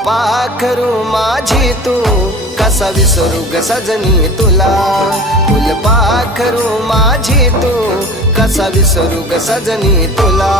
फुलपाखरू माझी तू कसा विसरू ग सजनी तुला फुलपाखरू माझी तू कसा विसरू ग सजनी तुला